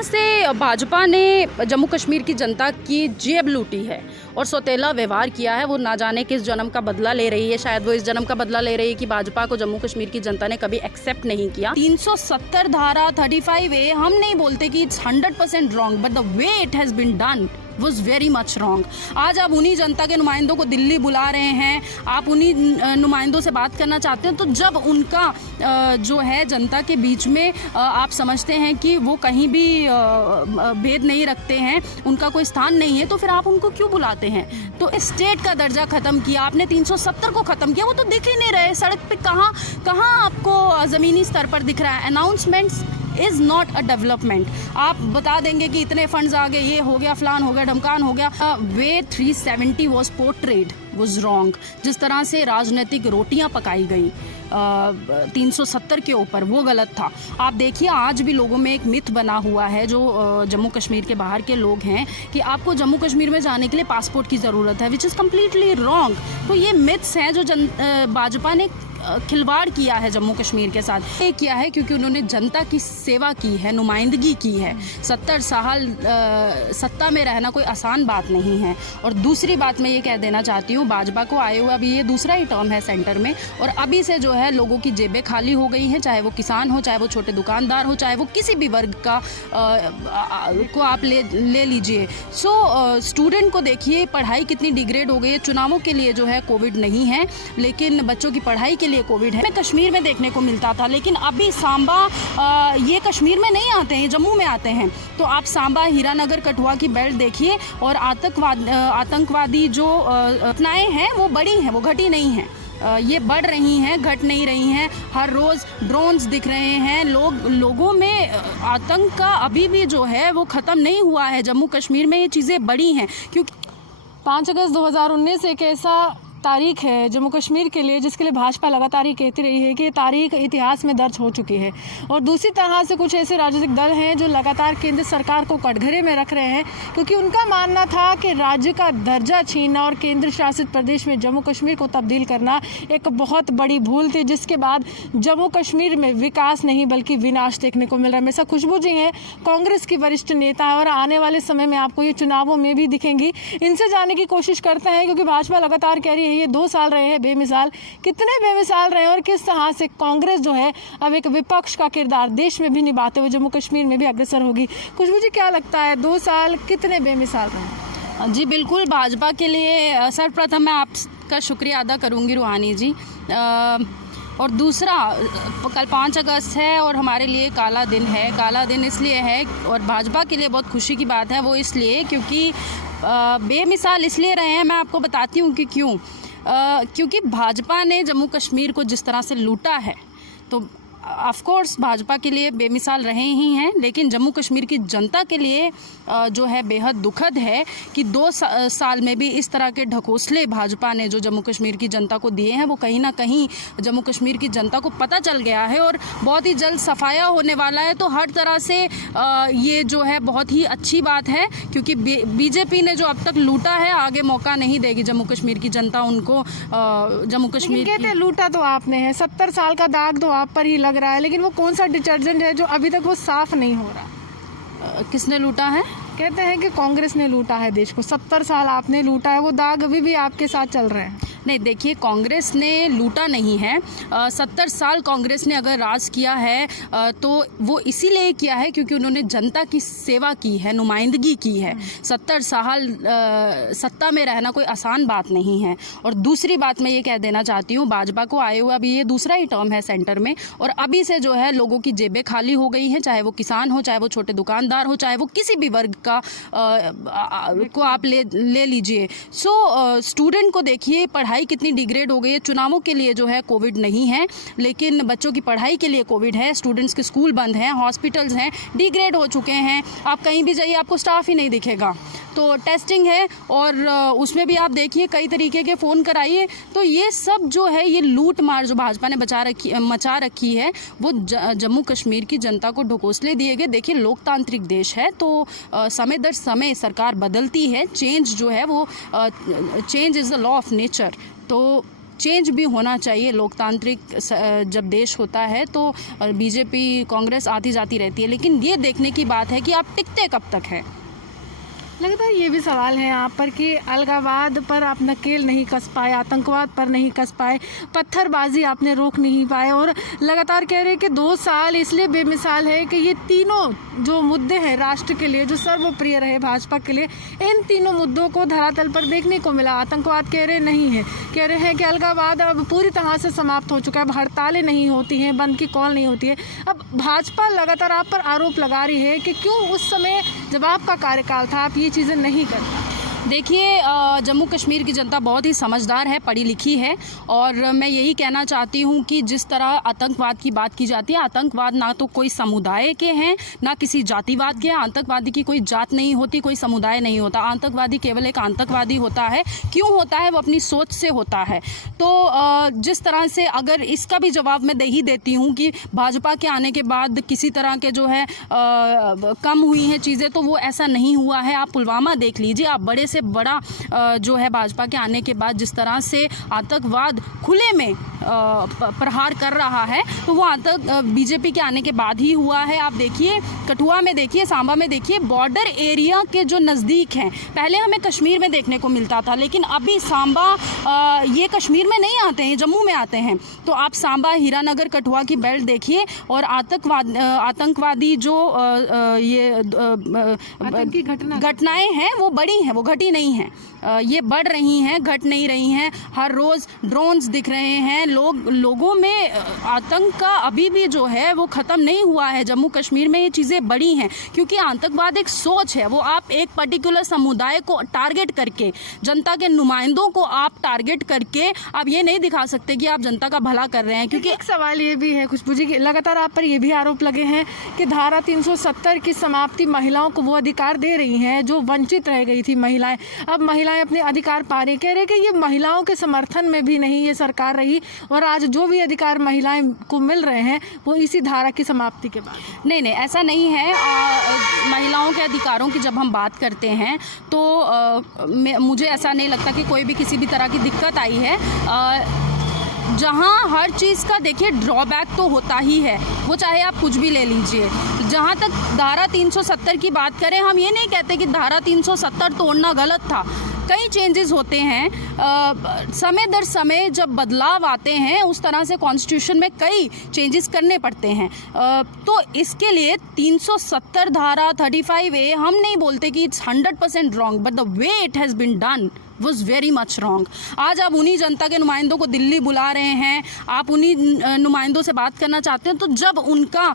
तरह से भाजपा ने जम्मू कश्मीर की जनता की जेब लूटी है और सौतेला व्यवहार किया है, वो ना जाने किस जन्म का बदला ले रही है। शायद वो इस जन्म का बदला ले रही है कि भाजपा को जम्मू कश्मीर की जनता ने कभी एक्सेप्ट नहीं किया। 370 धारा 35A, हम नहीं बोलते कि it's 100% wrong, but the way it has been done was very much wrong. आज आप उन्हीं जनता के नुमाइंदों को दिल्ली बुला रहे हैं, आप उन्हीं नुमाइंदों से बात करना चाहते हैं, तो जब उनका जो है जनता के बीच में आप समझते हैं कि वो कहीं भी भेद नहीं रखते हैं, उनका कोई स्थान नहीं है, तो फिर आप उनको क्यों बुलाते हैं? तो स्टेट का दर्जा ख़त्म किया आपने, 370 को ख़त्म किया, वो तो दिख ही नहीं रहे सड़क पे। कहाँ आपको ज़मीनी स्तर पर दिख रहा है? Announcements is not a development. आप बता देंगे कि इतने फंड्स आ गए, ये हो गया, फलान हो गया, ढमकान हो गया। वे 370 वॉज पोर्ट्रेड वॉज रॉन्ग। जिस तरह से राजनीतिक रोटियां पकाई गई 370 के ऊपर, वो गलत था। आप देखिए आज भी लोगों में एक मिथ बना हुआ है, जो जम्मू कश्मीर के बाहर के लोग हैं, कि आपको जम्मू कश्मीर में जाने के लिए पासपोर्ट की ज़रूरत है, विच इज़ कम्प्लीटली रॉन्ग। तो ये मिथ्स हैं जो भाजपा ने खिलवाड़ किया है जम्मू कश्मीर के साथ। ये किया है क्योंकि उन्होंने जनता की सेवा की है, नुमाइंदगी की है। 70 साल सत्ता में रहना कोई आसान बात नहीं है। और दूसरी बात मैं ये कह देना चाहती हूँ, भाजपा को आए हुए अभी ये दूसरा ही टर्म है सेंटर में, और अभी से जो है लोगों की जेबें खाली हो गई हैं, चाहे वो किसान हो, चाहे वो छोटे दुकानदार हो, चाहे वो किसी भी वर्ग का को आप ले लीजिए। स्टूडेंट को देखिए, पढ़ाई कितनी डिग्रेड हो गई है। चुनावों के लिए जो है कोविड नहीं है, लेकिन बच्चों की पढ़ाई के लिए कोविड है। कश्मीर में देखने को मिलता था, लेकिन अभी सांबा ये कश्मीर में नहीं आते हैं, जम्मू में आते हैं। तो आप सांबा, हीरानगर, कठुआ की बेल्ट देखिए, और आतंकवादी जो घटनाएं हैं वो बड़ी हैं, वो घटी नहीं हैं। ये बढ़ रही हैं, घट नहीं रही हैं। हर रोज़ ड्रोन्स दिख रहे हैं। लोगों में आतंक का अभी भी जो है वो ख़त्म नहीं हुआ है। जम्मू कश्मीर में ये चीज़ें बड़ी हैं, क्योंकि 5 अगस्त 2019 एक ऐसा तारीख है जम्मू कश्मीर के लिए जिसके लिए भाजपा लगातार ये कहती रही है कि ये तारीख इतिहास में दर्ज हो चुकी है। और दूसरी तरह से कुछ ऐसे राजनीतिक दल हैं जो लगातार केंद्र सरकार को कटघरे में रख रहे हैं, क्योंकि उनका मानना था कि राज्य का दर्जा छीनना और केंद्र शासित प्रदेश में जम्मू कश्मीर को तब्दील करना एक बहुत बड़ी भूल थी, जिसके बाद जम्मू कश्मीर में विकास नहीं बल्कि विनाश देखने को मिल रहा है। मेसा खुशबू जी हैं, कांग्रेस की वरिष्ठ नेता है, और आने वाले समय में आपको ये चुनावों में भी दिखेंगी। इनसे जानने की कोशिश करते हैं, क्योंकि भाजपा लगातार कह रही है ये 2 साल रहे हैं बेमिसाल। कितने बेमिसाल रहे और किस तरह से कांग्रेस जो है अब एक विपक्ष का किरदार देश में भी निभाते हुए जम्मू कश्मीर में भी अग्रसर होगी? खुशबू जी, क्या लगता है 2 साल कितने बेमिसाल रहे? जी बिल्कुल, भाजपा के लिए सर्वप्रथम मैं आपका शुक्रिया अदा करूंगी रूहानी जी। और दूसरा, कल 5 अगस्त है और हमारे लिए काला दिन है। काला दिन इसलिए है, और भाजपा के लिए बहुत खुशी की बात है, वो इसलिए क्योंकि बेमिसाल इसलिए रहे हैं। मैं आपको बताती हूँ कि क्यों। क्योंकि भाजपा ने जम्मू कश्मीर को जिस तरह से लूटा है, तो ऑफ कोर्स भाजपा के लिए बेमिसाल रहे ही हैं, लेकिन जम्मू कश्मीर की जनता के लिए जो है बेहद दुखद है कि 2 साल में भी इस तरह के ढकोसले भाजपा ने जो जम्मू कश्मीर की जनता को दिए हैं, वो कहीं ना कहीं जम्मू कश्मीर की जनता को पता चल गया है, और बहुत ही जल्द सफाया होने वाला है। तो हर तरह से ये जो है बहुत ही अच्छी बात है, क्योंकि बीजेपी ने जो अब तक लूटा है, आगे मौका नहीं देगी जम्मू कश्मीर की जनता उनको। जम्मू कश्मीर कहते लूटा तो आपने है, 70 साल का दाग तो आप पर ही लग रहा है, लेकिन वो कौन सा डिटर्जेंट है जो अभी तक वो साफ नहीं हो रहा? किसने लूटा है? कहते हैं कि कांग्रेस ने लूटा है देश को। 70 साल आपने लूटा है, वो दाग अभी भी आपके साथ चल रहे हैं। नहीं, देखिए, कांग्रेस ने लूटा नहीं है। 70 साल कांग्रेस ने अगर राज किया है तो वो इसीलिए किया है क्योंकि उन्होंने जनता की सेवा की है, नुमाइंदगी की है। 70 साल सत्ता में रहना कोई आसान बात नहीं है। और दूसरी बात मैं ये कह देना चाहती हूँ, भाजपा को आए हुए अभी ये दूसरा ही टर्म है सेंटर में, और अभी से जो है लोगों की जेबें खाली हो गई हैं, चाहे वो किसान हो, चाहे वो छोटे दुकानदार हो, चाहे वो किसी भी वर्ग का को आप ले लीजिए। स्टूडेंट को देखिए, पढ़ाई कितनी डिग्रेड हो गई है। चुनावों के लिए जो है कोविड नहीं है, लेकिन बच्चों की पढ़ाई के लिए कोविड है। स्टूडेंट्स के स्कूल बंद हैं, हॉस्पिटल्स हैं, डिग्रेड हो चुके हैं। आप कहीं भी जाइए, आपको स्टाफ ही नहीं दिखेगा। तो टेस्टिंग है, और उसमें भी आप देखिए कई तरीके के फ़ोन कराइए। तो ये सब जो है, ये लूट मार जो भाजपा ने मचा रखी है, वो जम्मू कश्मीर की जनता को ढकोसले दिए गए। देखिए, लोकतांत्रिक देश है, तो समय दर समय सरकार बदलती है। चेंज जो है वो change is the law of nature. तो चेंज भी होना चाहिए। लोकतांत्रिक जब देश होता है तो बीजेपी कांग्रेस आती जाती रहती है, लेकिन ये देखने की बात है कि आप टिकते कब तक है। लगातार ये भी सवाल है आप पर कि अलगावाद पर आप नकेल नहीं कस पाए, आतंकवाद पर नहीं कस पाए, पत्थरबाजी आपने रोक नहीं पाए, और लगातार कह रहे हैं कि 2 साल इसलिए बेमिसाल है कि ये तीनों जो मुद्दे हैं राष्ट्र के लिए, जो सर्वप्रिय रहे भाजपा के लिए, इन तीनों मुद्दों को धरातल पर देखने को मिला। आतंकवाद कह रहे नहीं है, कह रहे हैं कि अलगावाद अब पूरी तरह से समाप्त हो चुका है, अब हड़तालें नहीं होती हैं, बंद की कॉल नहीं होती है। अब भाजपा लगातार आप पर आरोप लगा रही है कि क्यों उस समय जब आपका कार्यकाल था आप ये चीज़ें नहीं करते। देखिए, जम्मू कश्मीर की जनता बहुत ही समझदार है, पढ़ी लिखी है, और मैं यही कहना चाहती हूँ कि जिस तरह आतंकवाद की बात की जाती है, आतंकवाद ना तो कोई समुदाय के हैं ना किसी जातिवाद के हैं। आतंकवादी की कोई जात नहीं होती, कोई समुदाय नहीं होता। आतंकवादी केवल एक आतंकवादी होता है। क्यों होता है? वो अपनी सोच से होता है। तो जिस तरह से, अगर इसका भी जवाब मैं दे ही देती हूँ कि भाजपा के आने के बाद किसी तरह के जो है कम हुई हैं चीज़ें, तो वो ऐसा नहीं हुआ है। आप पुलवामा देख लीजिए, आप बड़े से बड़ा जो है भाजपा के आने के बाद जिस तरह से आतंकवाद खुले में प्रहार कर रहा है, तो वो बीजेपी के आने के बाद ही हुआ है। आप देखिए, कठुआ में देखिए, सांबा में देखिए, बॉर्डर एरिया के जो नज़दीक हैं, पहले हमें कश्मीर में देखने को मिलता था, लेकिन अभी सांबा ये कश्मीर में नहीं आते हैं, जम्मू में आते हैं। तो आप सांबा, हीरानगर, कठुआ की बेल्ट देखिए, और आतंकवादी जो ये घटनाएं हैं वो बड़ी हैं, वो घटी नहीं हैं। ये बढ़ रही हैं, घट नहीं रही हैं। हर रोज़ ड्रोन्स दिख रहे हैं। लोगों में आतंक का अभी भी जो है वो ख़त्म नहीं हुआ है। जम्मू कश्मीर में ये चीज़ें बड़ी हैं, क्योंकि आतंकवाद एक सोच है। वो आप एक पर्टिकुलर समुदाय को टारगेट करके, जनता के नुमाइंदों को आप टारगेट करके आप ये नहीं दिखा सकते कि आप जनता का भला कर रहे हैं। क्योंकि एक सवाल ये भी है खुशबू जी, लगातार आप पर ये भी आरोप लगे हैं कि धारा 370 की समाप्ति महिलाओं को वो अधिकार दे रही हैं जो वंचित रह गई थी महिलाएं। अब महिलाएं अपने अधिकार पा रही, कह रहे कि ये महिलाओं के समर्थन में भी नहीं ये सरकार रही, और आज जो भी अधिकार महिलाएं को मिल रहे हैं वो इसी धारा की समाप्ति के बाद। नहीं, ऐसा नहीं है। महिलाओं के अधिकारों की जब हम बात करते हैं तो मुझे ऐसा नहीं लगता कि कोई भी किसी भी तरह की दिक्कत आई है। जहाँ हर चीज़ का देखिए ड्रॉबैक तो होता ही है, वो चाहे आप कुछ भी ले लीजिए। जहाँ तक धारा 370 की बात करें, हम ये नहीं कहते कि धारा 370 तोड़ना गलत था। कई चेंजेस होते हैं, समय दर समय जब बदलाव आते हैं उस तरह से कॉन्स्टिट्यूशन में कई चेंजेस करने पड़ते हैं। तो इसके लिए 370 धारा 35A हम नहीं बोलते कि it's 100% wrong, but the way it has been done was very much wrong. आज आप उन्हीं जनता के नुमाइंदों को दिल्ली बुला रहे हैं, आप उन्हीं नुमाइंदों से बात करना चाहते हैं, तो जब उनका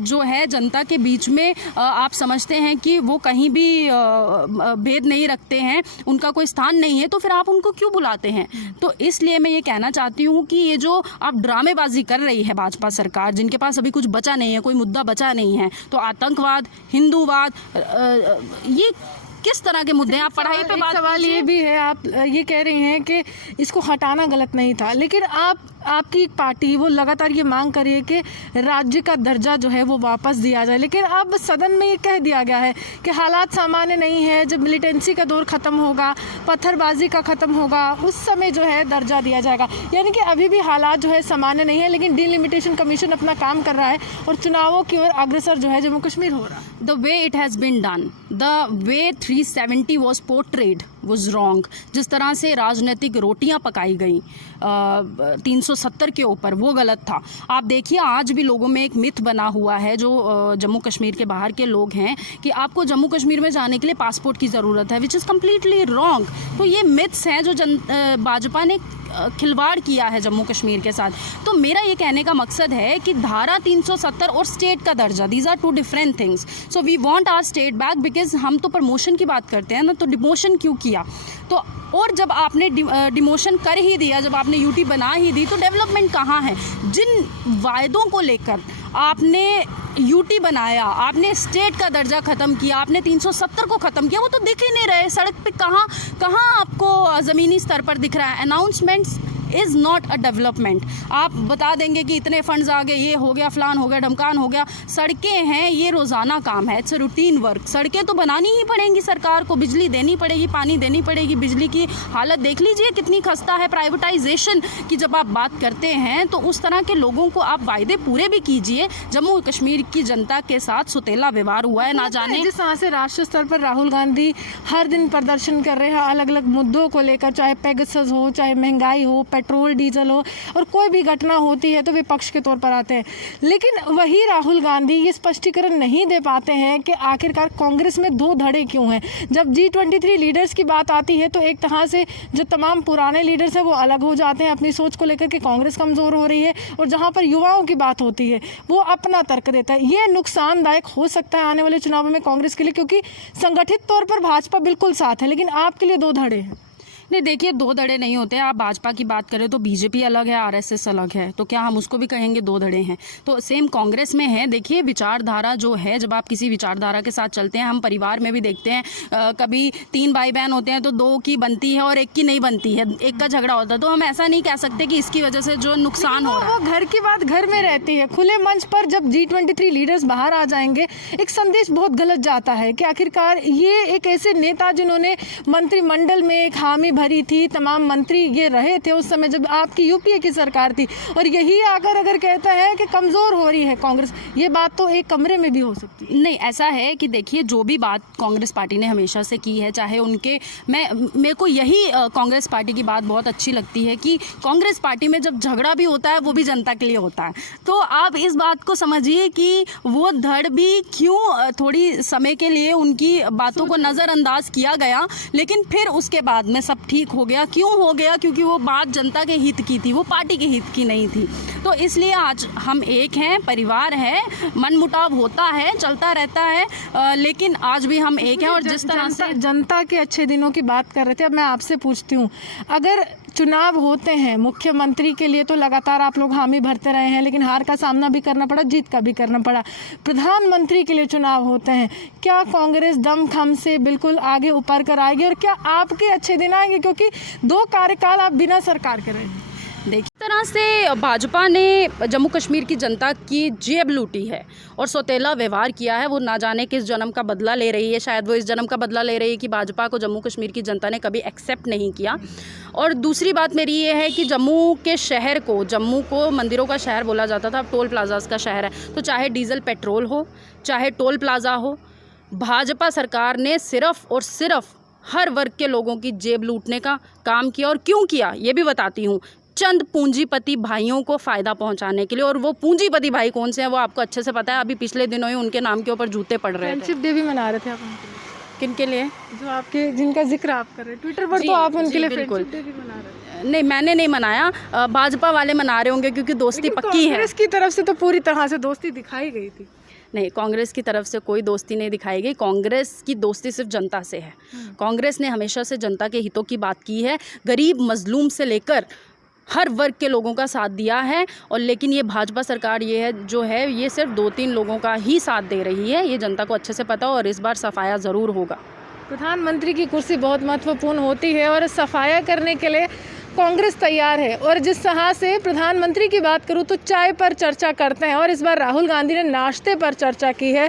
जो है जनता के बीच में आप समझते हैं कि वो कहीं भी भेद नहीं रखते हैं, उनका कोई स्थान नहीं है, तो फिर आप उनको क्यों बुलाते हैं? तो इसलिए मैं ये कहना चाहती हूँ कि ये जो आप ड्रामेबाजी कर रही है भाजपा सरकार, जिनके पास अभी कुछ बचा नहीं है, कोई मुद्दा बचा नहीं है, तो आतंकवाद, हिंदूवाद, ये किस तरह के मुद्दे हैं? आप पढ़ाई पे बात, सवाल ये भी है, आप ये कह रही हैं कि इसको हटाना गलत नहीं था, लेकिन आपकी एक पार्टी वो लगातार ये मांग कर रही है कि राज्य का दर्जा जो है वो वापस दिया जाए, लेकिन अब सदन में ये कह दिया गया है कि हालात सामान्य नहीं है, जब मिलिटेंसी का दौर ख़त्म होगा, पत्थरबाजी का ख़त्म होगा, उस समय जो है दर्जा दिया जाएगा। यानी कि अभी भी हालात जो है सामान्य नहीं है, लेकिन डिलिमिटेशन कमीशन अपना काम कर रहा है और चुनावों की ओर अग्रसर जो है जम्मू कश्मीर हो रहा है। The way it has been done, the way 370 was portrayed was wrong. जिस तरह से राजनीतिक रोटियां पकाई गई 370 के ऊपर, वो गलत था। आप देखिए, आज भी लोगों में एक मिथ बना हुआ है, जो जम्मू कश्मीर के बाहर के लोग हैं, कि आपको जम्मू कश्मीर में जाने के लिए पासपोर्ट की ज़रूरत है, विच इज़ कम्प्लीटली रॉन्ग। तो ये मिथ्स हैं जो भाजपा ने खिलवाड़ किया है जम्मू कश्मीर के साथ। तो मेरा ये कहने का मकसद है कि धारा 370 और स्टेट का दर्जा, these are two different things. So we want our state back, because हम तो प्रमोशन की बात करते हैं ना, तो डिमोशन क्यों किया? तो और जब आपने डिमोशन कर ही दिया, जब आपने यूटी बना ही दी, तो डेवलपमेंट कहाँ है? जिन वायदों को लेकर आपने यूटी बनाया, आपने स्टेट का दर्जा ख़त्म किया, आपने 370 को ख़त्म किया, वो तो दिख ही नहीं रहे। सड़क पे कहाँ आपको ज़मीनी स्तर पर दिख रहा है? Announcements is not a development. आप बता देंगे कि इतने फंड्स आ गए, ये हो गया, फलान हो गया, ढमकान हो गया। सड़कें हैं, ये रोज़ाना काम है, इट्स रूटीन वर्क। सड़कें तो बनानी ही पड़ेंगी सरकार को, बिजली देनी पड़ेगी, पानी देनी पड़ेगी। बिजली की हालत देख लीजिए कितनी खस्ता है। प्राइवेटाइजेशन की जब आप बात करते हैं तो उस तरह के लोगों को आप वायदे पूरे भी कीजिए। जम्मू कश्मीर की जनता के साथ सौतेला व्यवहार हुआ है, ना जाने जिस तरह से राष्ट्रीय स्तर पर राहुल गांधी हर दिन प्रदर्शन कर रहे हैं अलग अलग मुद्दों को लेकर, चाहे पेगासस हो, चाहे महंगाई हो, पेट्रोल डीजल हो, और कोई भी घटना होती है तो विपक्ष के तौर पर आते हैं। लेकिन वही राहुल गांधी ये स्पष्टीकरण नहीं दे पाते हैं कि आखिरकार कांग्रेस में दो धड़े क्यों हैं। जब G23 लीडर्स की बात आती है तो एक तरह से जो तमाम पुराने लीडर्स हैं वो अलग हो जाते हैं अपनी सोच को लेकर कि कांग्रेस कमज़ोर हो रही है, और जहाँ पर युवाओं की बात होती है वो अपना तर्क देता है। ये नुकसानदायक हो सकता है आने वाले चुनावों में कांग्रेस के लिए, क्योंकि संगठित तौर पर भाजपा बिल्कुल साथ है, लेकिन आपके लिए दो धड़े हैं। नहीं, देखिए, दो धड़े नहीं होते। आप भाजपा की बात करें तो बीजेपी अलग है, आरएसएस अलग है, तो क्या हम उसको भी कहेंगे दो धड़े हैं? तो सेम कांग्रेस में है। देखिए, विचारधारा जो है, जब आप किसी विचारधारा के साथ चलते हैं, हम परिवार में भी देखते हैं, कभी 3 भाई बहन होते हैं तो 2 की बनती है और 1 की नहीं बनती है, 1 का झगड़ा होता है। तो हम ऐसा नहीं कह सकते कि इसकी वजह से जो नुकसान हो रहा है। वो घर की बात घर में रहती है। खुले मंच पर जब G23 लीडर्स बाहर आ जाएंगे, एक संदेश बहुत गलत जाता है कि आखिरकार ये एक ऐसे नेता जिन्होंने मंत्रिमंडल में एक हामी भरी थी, तमाम मंत्री ये रहे थे उस समय जब आपकी यूपीए की सरकार थी, और यही आकर अगर कहता है कि कमज़ोर हो रही है कांग्रेस, ये बात तो एक कमरे में भी हो सकती है। नहीं, ऐसा है कि देखिए, जो भी बात कांग्रेस पार्टी ने हमेशा से की है, चाहे उनके मेरे को यही कांग्रेस पार्टी की बात बहुत अच्छी लगती है कि कांग्रेस पार्टी में जब झगड़ा भी होता है वो भी जनता के लिए होता है। तो आप इस बात को समझिए कि वो धड़ भी क्यों थोड़ी समय के लिए उनकी बातों को नज़रअंदाज किया गया, लेकिन फिर उसके बाद में सब ठीक हो गया। क्यों हो गया? क्योंकि वो बात जनता के हित की थी, वो पार्टी के हित की नहीं थी। तो इसलिए आज हम एक हैं, परिवार है, मनमुटाव होता है, चलता रहता है, लेकिन आज भी हम एक हैं। और जिस तरह से जनता के अच्छे दिनों की बात कर रहे थे, अब मैं आपसे पूछती हूँ, अगर चुनाव होते हैं मुख्यमंत्री के लिए तो लगातार आप लोग हामी भरते रहे हैं, लेकिन हार का सामना भी करना पड़ा, जीत का भी करना पड़ा। प्रधानमंत्री के लिए चुनाव होते हैं, क्या कांग्रेस दमखम से बिल्कुल आगे ऊपर कर आएगी, और क्या आपके अच्छे दिन आएंगे? क्योंकि 2 कार्यकाल आप बिना सरकार के रहे हैं। देखिए, तरह से भाजपा ने जम्मू कश्मीर की जनता की जेब लूटी है और सौतेला व्यवहार किया है। वो ना जाने किस जन्म का बदला ले रही है। शायद वो इस जन्म का बदला ले रही है कि भाजपा को जम्मू कश्मीर की जनता ने कभी एक्सेप्ट नहीं किया। और दूसरी बात मेरी ये है कि जम्मू के शहर को, जम्मू को मंदिरों का शहर बोला जाता था, अब टोल प्लाजास का शहर है। तो चाहे डीजल पेट्रोल हो, चाहे टोल प्लाजा हो, भाजपा सरकार ने सिर्फ और सिर्फ हर वर्ग के लोगों की जेब लूटने का काम किया। और क्यों किया ये भी बताती हूँ। चंद पूंजीपति भाइयों को फ़ायदा पहुंचाने के लिए। और वो पूंजीपति भाई कौन से हैं वो आपको अच्छे से पता है। अभी पिछले दिनों ही उनके नाम के ऊपर जूते पड़ रहे थे। फ्रेंडशिप डे भी मना रहे थे आप किन के लिए? जो आपके जिनका जिक्र आप कर रहे हैं ट्विटर पर, तो आप उनके लिए फ्रेंडशिप डे भी मना रहे हैं। नहीं, मैंने नहीं मनाया, भाजपा वाले मना रहे होंगे क्योंकि दोस्ती पक्की है। कांग्रेस की तरफ से तो पूरी तरह से दोस्ती दिखाई गई थी। नहीं, कांग्रेस की तरफ से कोई दोस्ती नहीं दिखाई गई। कांग्रेस की दोस्ती सिर्फ जनता से है। कांग्रेस ने हमेशा से जनता के हितों की बात की है, गरीब मजलूम से लेकर हर वर्ग के लोगों का साथ दिया है। और लेकिन ये भाजपा सरकार ये है जो है, ये सिर्फ 2-3 लोगों का ही साथ दे रही है। ये जनता को अच्छे से पता हो, और इस बार सफाया ज़रूर होगा। प्रधानमंत्री की कुर्सी बहुत महत्वपूर्ण होती है और सफाया करने के लिए कांग्रेस तैयार है। और जिस तरह से प्रधानमंत्री की बात करूं तो चाय पर चर्चा करते हैं, और इस बार राहुल गांधी ने नाश्ते पर चर्चा की है।